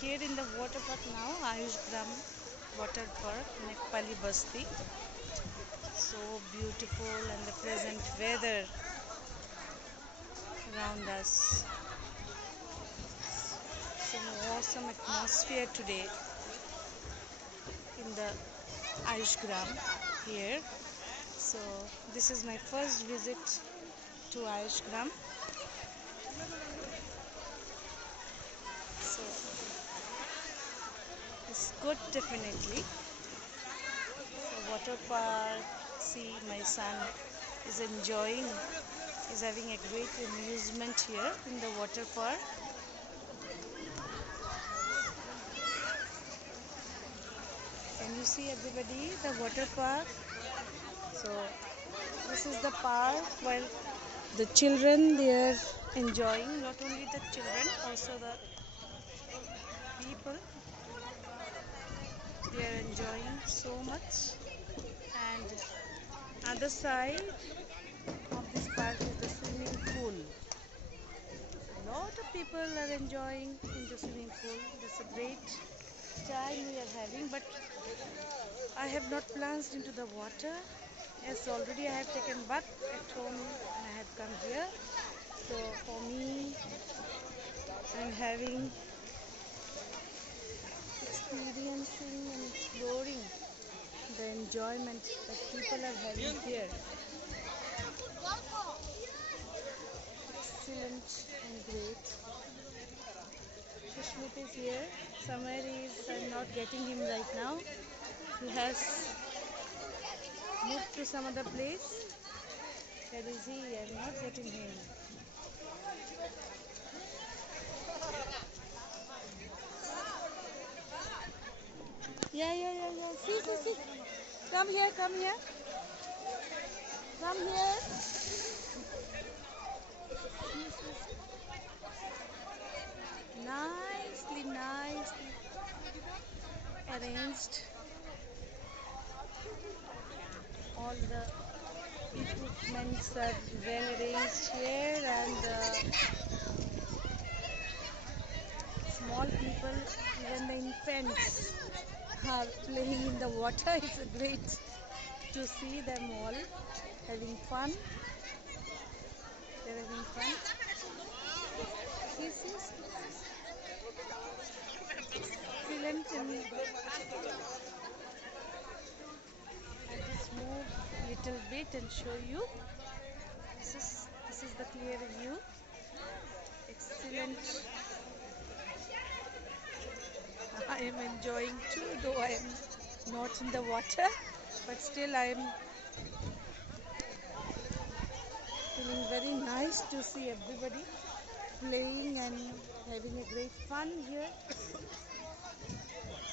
here in the water park now, Ayush Gram Water Park, Nepali Basti. So beautiful and the pleasant weather around us. Some awesome atmosphere today in the Ayush Gram here. So this is my first visit to Ayush Gram. So it's good definitely. So water park. See, my son is enjoying. Is having a great amusement here in the water park. Can you see everybody the water park? So this is the park where the children they are enjoying. Not only the children, also the people they are enjoying so much. And other side of this park is the swimming pool. A lot of people are enjoying in the swimming pool. That's a great time we are having, but I have not plunged into the water as already I have taken bath at home and I have come here. So for me, I'm having experiencing and exploring the enjoyment that people are having here. Excellent and great. Sushmit is here. Somewhere I'm not getting him right now. He has moved to some other place. Where is he? I'm not getting him. Yeah. See. Come here. Come here. Nicely arranged. All the equipments are well arranged here, and small people, even the infants, are playing in the water. It's great to see them all having fun. They're having fun. See. Excellent. I'll just move a little bit and show you. This is the clear view. Excellent. I am enjoying too, though I am not in the water, but still I am feeling very nice to see everybody playing and having a great fun here.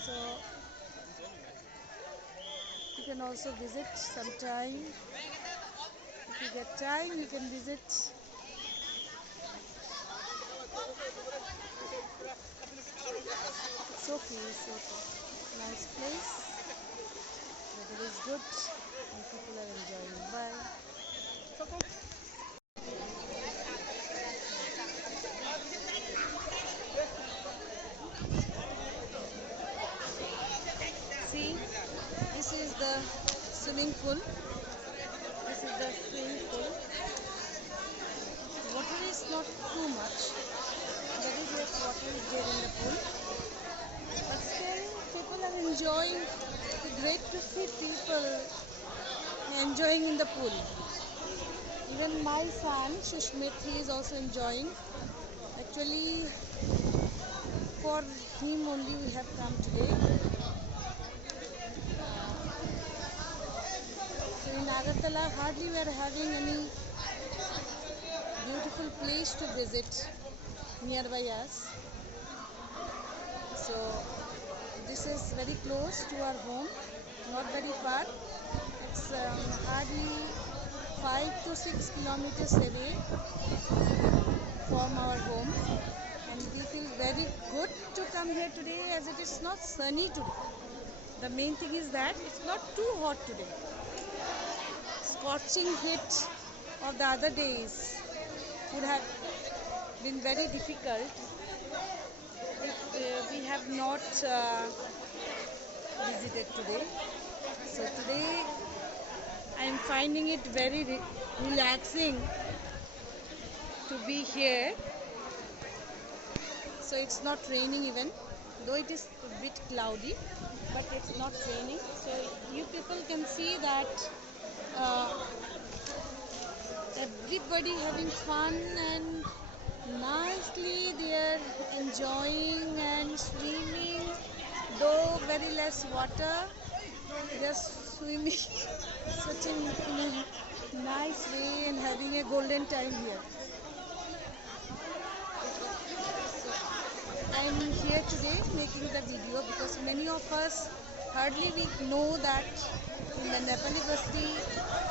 So you can also visit sometime. If you get time, you can visit. It's okay. Nice place. Weather is good and people are enjoying. Bye. It's okay. See, this is the swimming pool. Water is not too much. Very less water is there in the pool. But still, people are enjoying. It's great to see people enjoying in the pool. Even my son, Sushmit, he is also enjoying. Actually, for him only we have come today. So in Agartala, hardly we are having any beautiful place to visit nearby us. So this is very close to our home, not very far. It's hardly 5 to 6 kilometers away from our home, and we feel very good to come here today as it is not sunny today. The main thing is that it's not too hot today. Scorching heat of the other days would have been very difficult, if we have not visited today. So today I am finding it very relaxing to be here. So it's not raining even, though it is a bit cloudy, but it's not raining. So you people can see that uh, everybody having fun and nicely they are enjoying and swimming, though very less water. Just swimming such in a nice way and having a golden time here. I'm here today making the video because many of us hardly we know that in the Nepali Basti,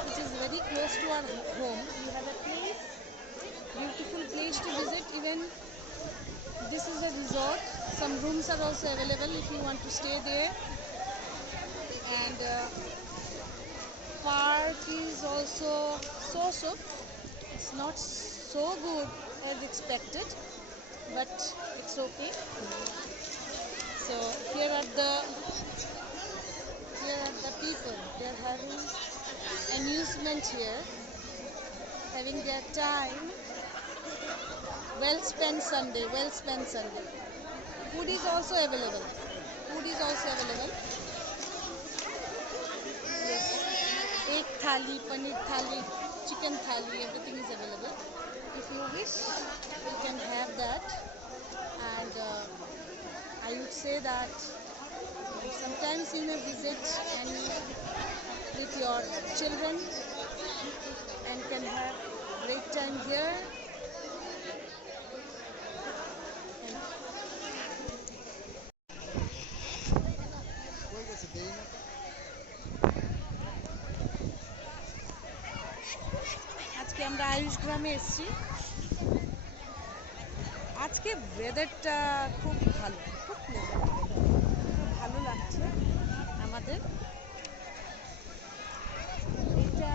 which is very close to our home, we have a place, beautiful place to visit. Even this is a resort. Some rooms are also available if you want to stay there. And park is also so. It's not so good as expected, but it's okay. So here are the people. They are having amusement here, having their time. Well spent Sunday. Well spent Sunday. Food is also available. Food is also available. Yes. Egg thali, paneer thali, chicken thali, everything is available. If you wish, you can have that. And I would say that sometimes you may visit and with your children and can have great time here. আজকে আমরা আয়ুষ গ্রামে এসেছি। আজকে ওয়েদারটা খুব ভালো, খুব ভালো লাগছে আমাদের। এটা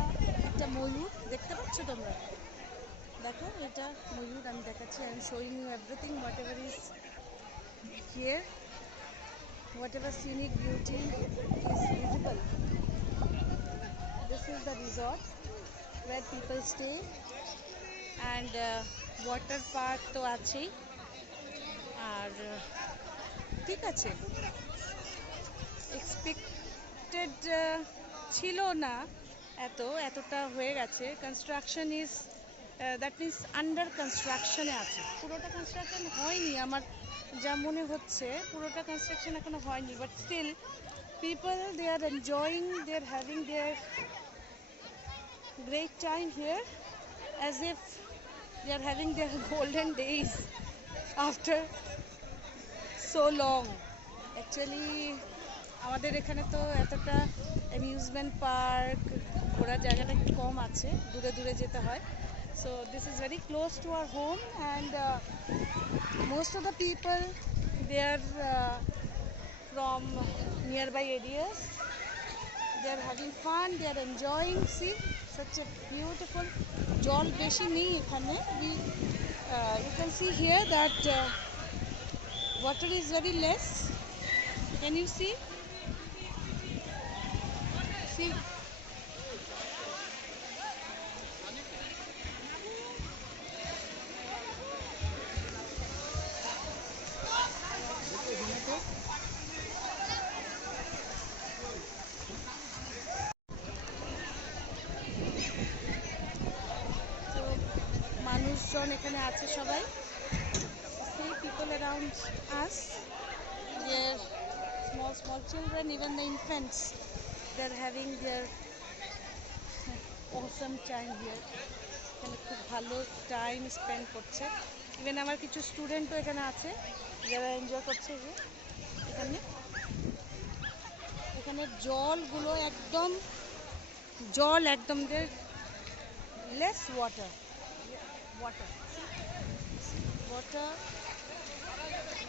একটা ময়ূর দেখতে পাচ্ছ তোমরা, দেখো এটা ময়ূর আমি দেখাচ্ছি। I am showing you everything whatever is here, whatever scenic beauty is visible. This is the resort where people stay and water park তো আছেই। আর ঠিক আছে, এক্সপেক্টেড ছিল না এতটা হয়ে গেছে। Construction is that means under কনস্ট্রাকশনে আছে, পুরোটা কনস্ট্রাকশন হয়নি। আমার যা মনে হচ্ছে পুরোটা কনস্ট্রাকশন এখনো হয়নি, but still people they are enjoying, they are having their great time here as if they are having their golden days after so long. Actually আমাদের এখানে তো এতটা অ্যামিউজমেন্ট পার্ক ঘোরার জায়গাটা একটু কম আছে, দূরে দূরে যেতে হয়। So this is very close to our home and most of the people they are from nearby areas. They are having fun, they are enjoying. See, such a beautiful jol beshi nei ekhane. You can see here that water is very less. Can you see? See. মানুষজন এখানে আছে সবাই। See people around us, their small children, even the infants, they're having their awesome time here. এখানে খুব ভালো time spend করছে। Even আমার কিছু স্টুডেন্টও এখানে আছে যারা এনজয় করছে। এখানে জলগুলো একদম দের less water.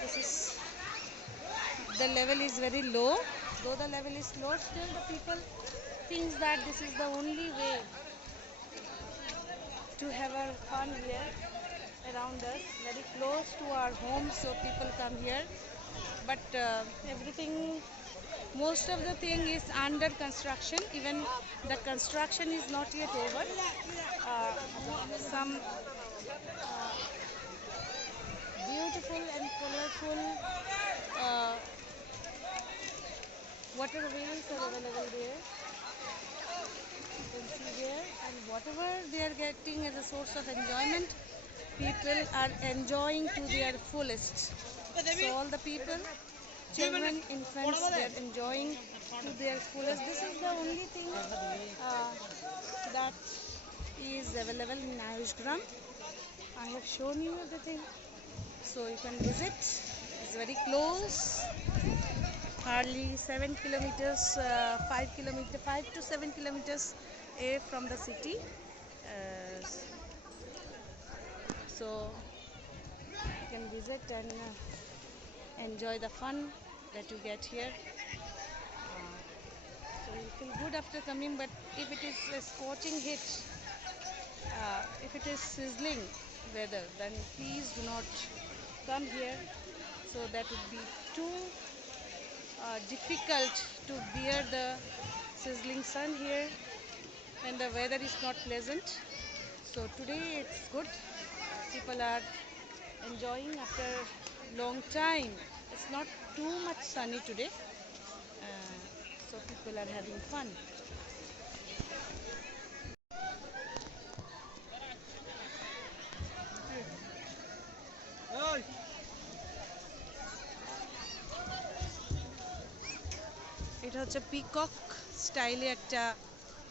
This is the level is very low. Though the level is low, still the people think that this is the only way to have our fun here. around us, very close to our home, so people come here. But everything, most of the thing is under construction. Even the construction is not yet over. Uh, some beautiful and colorful uh, water wheels are available there. You can see here, and whatever they are getting as a source of enjoyment, people are enjoying to their fullest. So all the people, children, infants, they are enjoying to their fullest. This is the only thing that is available in Ayush Gram. I have shown you everything, so you can visit. It's very close, hardly 7 kilometers, 5 to 7 kilometers away from the city. Uh, so you can visit and enjoy the fun that you get here. So you feel good after coming, but if it is a scorching heat, if it is sizzling weather, then please do not come here. So that would be too difficult to bear the sizzling sun here when the weather is not pleasant. So today it's good. People are enjoying after long time. It's not too much sunny today, so people are having fun. এটা হচ্ছে peacock স্টাইলে একটা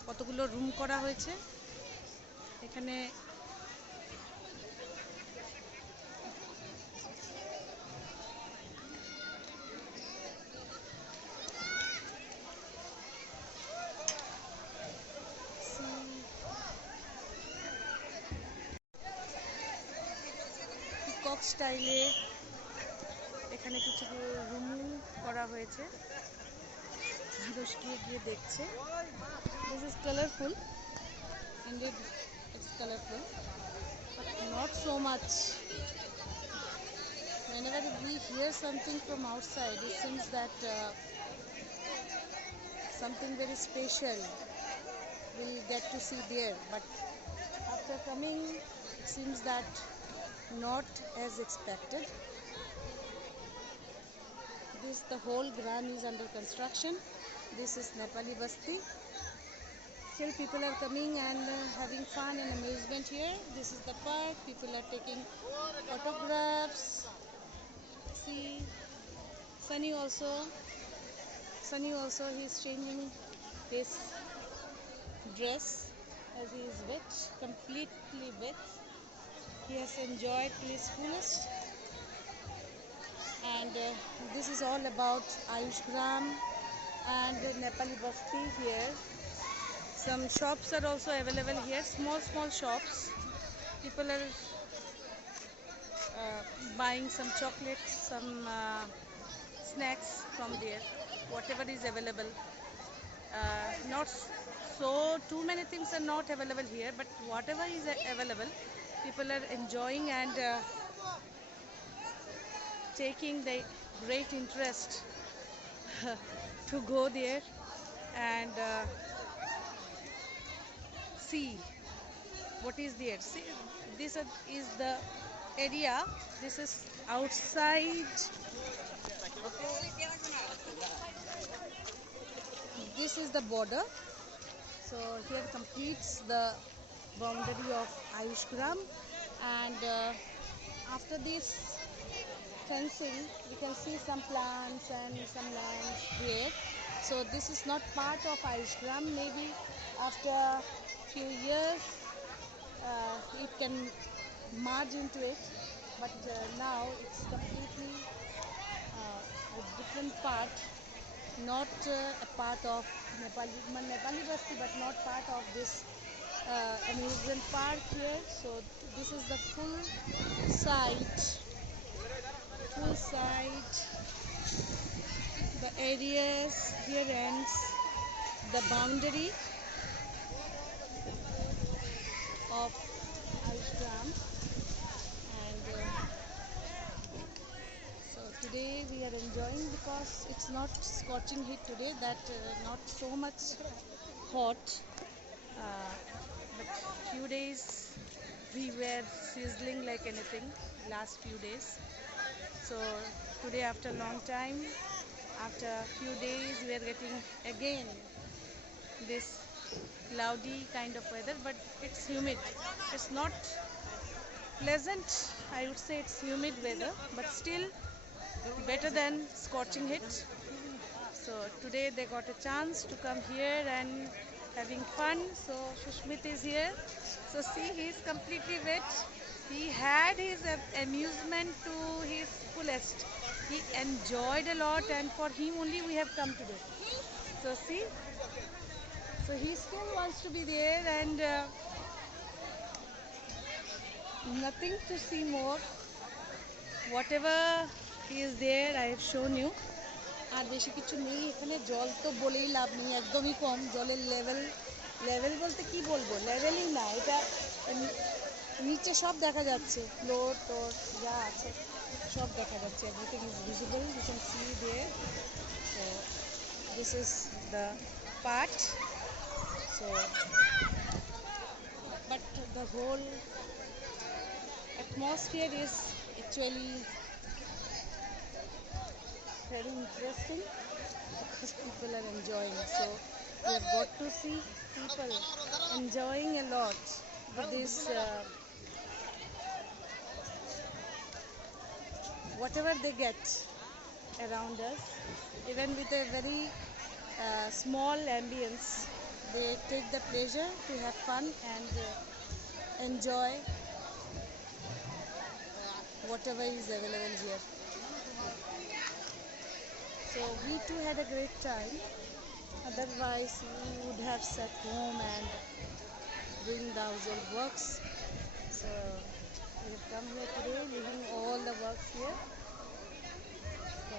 কতগুলো room করা হয়েছে এখানে। Peacock স্টাইলে এখানে কিছু রুম করা হয়েছে, মানুষ গিয়ে গিয়ে দেখছে। This is colorful, indeed it's colorful, but not so much. Whenever we hear something from outside, it seems that something very special we'll get to see there, but after coming it seems that not as expected. The whole Gran is under construction. This is Nepali Basti. Still people are coming and having fun and amusement here. This is the park. People are taking photographs. See, Sunny also he is changing his dress as he is wet, completely wet. He has enjoyed to his fullest. And this is all about Ayush Gram and Nepali Basti here. Some shops are also available here, small shops. People are buying some chocolates, some snacks from there, whatever is available. Not so too many things are not available here, but whatever is available, people are enjoying and taking the great interest to go there and see what is there. See, this is the area. This is outside. This is the border. So here completes the boundary of Ayush Gram, and after this fencing we can see some plants and some land here. So this is not part of Ayush Gram. Maybe after few years it can merge into it, but now it's completely a different part, not a part of Nepali Basti, but not part of this amusement park here. So this is the full site, the areas. Here ends the boundary of Ayush Gram, we are enjoying because it's not scorching heat today, that not so much hot, uh, but few days we were sizzling like anything last few days. So today after a long time, after a few days, we are getting again this cloudy kind of weather, but it's humid. It's not pleasant, I would say it's humid weather, but still better than scorching heat. So today they got a chance to come here and having fun. So Shushmit is here. So see, he is completely wet. He had his amusement to his fullest. He enjoyed a lot, and for him only we have come today. So see, so he still wants to be there, and nothing to see more. Whatever he is there, I have shown you. আর বেশি কিছু নেই এখানে, জল তো বলেই লাভ নেই, একদমই কম জলের লেভেল। লেভেল বলতে কি বলবো, লেভেলই না এটা, নিচে সব দেখা যাচ্ছে, ফ্লোর টোর যা আছে সব দেখা যাচ্ছে, everything is visible, you can see there. So this is the part. So but the whole atmosphere is actually very interesting because people are enjoying. So we have got to see people enjoying a lot with this whatever they get around us, even with a very small ambience, they take the pleasure to have fun and enjoy whatever is available here. So we too had a great time. Otherwise, we would have sat home and doing the household works. So we have come here today, leaving all the works here. So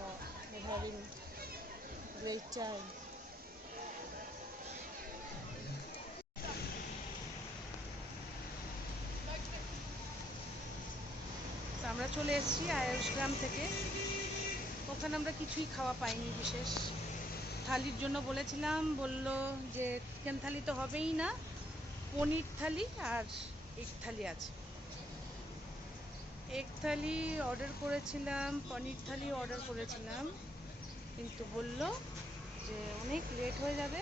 we're having great time. So আমরা চলে এসেছি আয়ুষ গ্রাম থেকে। ওখানে আমরা কিছুই খাওয়া পাইনি বিশেষ। থালির জন্য বলেছিলাম, বলল যে চিকেন থালি তো হবেই না, পনির থালি আর এগ থালি আছে। এগ থালি অর্ডার করেছিলাম, পনির থালি অর্ডার করেছিলাম, কিন্তু বলল যে অনেক লেট হয়ে যাবে,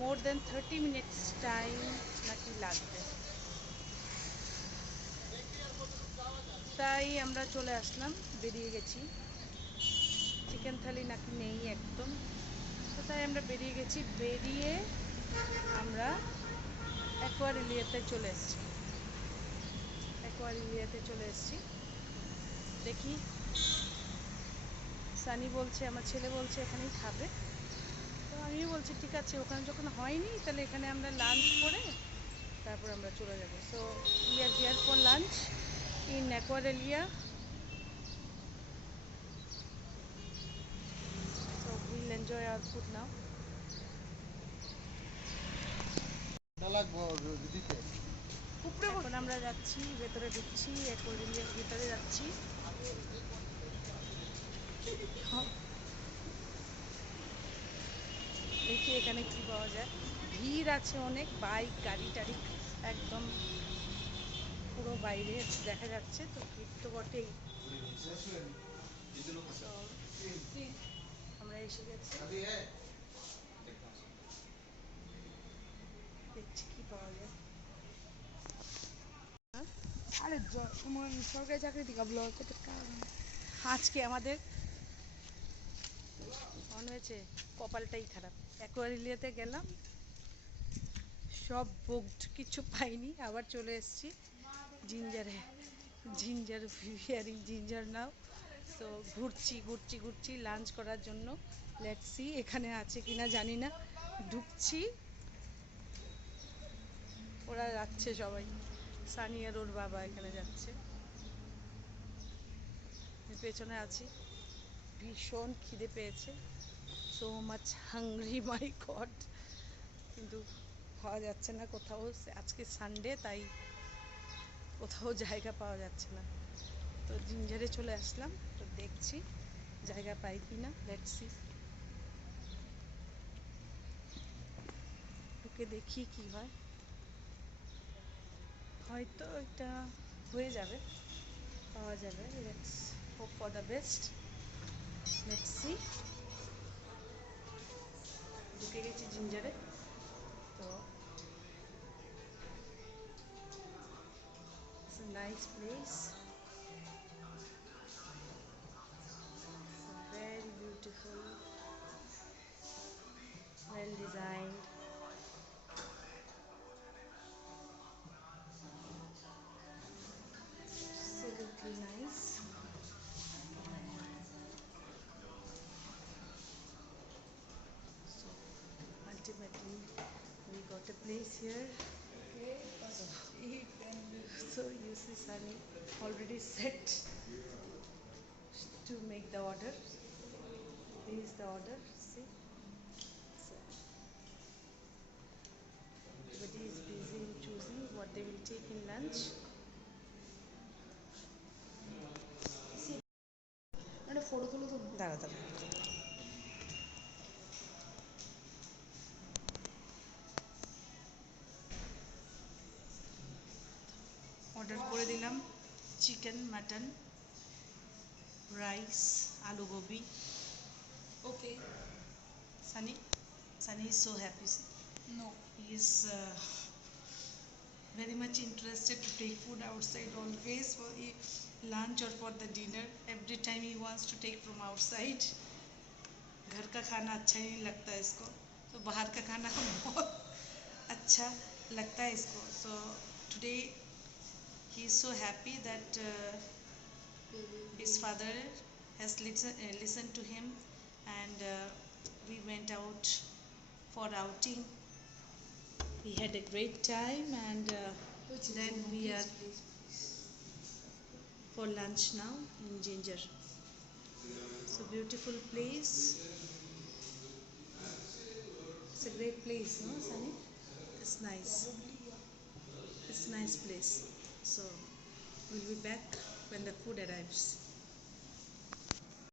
মোর দেন 30 মিনিটস টাইম নাকি লাগবে। তাই আমরা চলে আসলাম, বেরিয়ে গেছি। চিকেন থালি নাকি নেই একদম, তো তাই আমরা বেরিয়ে গেছি। বেরিয়ে আমরা অ্যাকোয়ারিলিয়াতে চলে এসেছি। অ্যাকোয়ারিলিয়াতে চলে এসেছি, দেখি সানি বলছে, আমার ছেলে বলছে এখানেই খাবে, তো আমিও বলছি ঠিক আছে, ওখানে যখন হয়নি তাহলে এখানে আমরা লাঞ্চ করে তারপর আমরা চলে যাব। So we are here for lunch in Aquarelia. So we'll enjoy our food now. এখন আমরা যাচ্ছি ভেতরে, ঢুকছি অ্যাকোয়ারিয়ামের ভিতরে যাচ্ছি। দেখি এখানে কি পাওয়া যায়। ভিড় আছে অনেক, বাইক গাড়ি টাড়ি একদম পুরো বাইরে দেখা যাচ্ছে, তো ভিড় তো বটেই। আমরা এসে গেছি, দেখছি কি পাওয়া যায়। আরে তোমার সরকারি চাকরি দিকে ব্লগ আজকে আমাদের মনে হয়েছে কপালটাই খারাপ। অ্যাকোয়ারিলিয়াতে গেলাম, সব বুকড, কিছু পাইনি, আবার চলে এসেছি জিঞ্জারে। জিঞ্জার হিয়ারিং জিঞ্জার নাও। সো ঘুরছি লাঞ্চ করার জন্য। লেটস সি এখানে আছে কিনা জানি না। ঢুকছি, ওরা যাচ্ছে সবাই, সানি আর ওর বাবা এখানে যাচ্ছে, পেছনে আছি। ভীষণ খিদে পেয়েছে, সো মাচ হাংরি মাই গড, কিন্তু খাওয়া যাচ্ছে না কোথাও। আজকে সানডে, তাই কোথাও জায়গা পাওয়া যাচ্ছে না। তো জিঞ্জারে চলে আসলাম, তো দেখছি জায়গা পাই কি না, লেটস সি। ঢুকে দেখি কি হয়, হয়তো এটা হয়ে যাবে, পাওয়া যাবে। Let's hope for the best, let's see. ঢুকে গেছি জিঞ্জারে, তো it's a nice place, it's a very beautiful, well designed, absolutely nice. So ultimately we got a place here. Okay, so you see Sunny already set to make the order. Here is the order, see. So everybody is busy in choosing what they will take in lunch. দাঁড়া দাঁড়া, order করে দিলাম chicken, mutton, rice, আলু Gobi. Okay. Sunny is so happy. No. He is very much interested to take food outside always for lunch or for the dinner. Every time he wants to take from outside. घर का खाना अच्छा ही नहीं लगता है इसको, तो बाहर का खाना बहुत अच्छा लगता है इसको. So today he is so happy that his father has listened to him, and we went out for outing. We had a great time, and then we are for lunch now in Ginger. It's a beautiful place. It's a great place, no, Sunny? It's nice. It's a nice place. So we'll be back when the food arrives.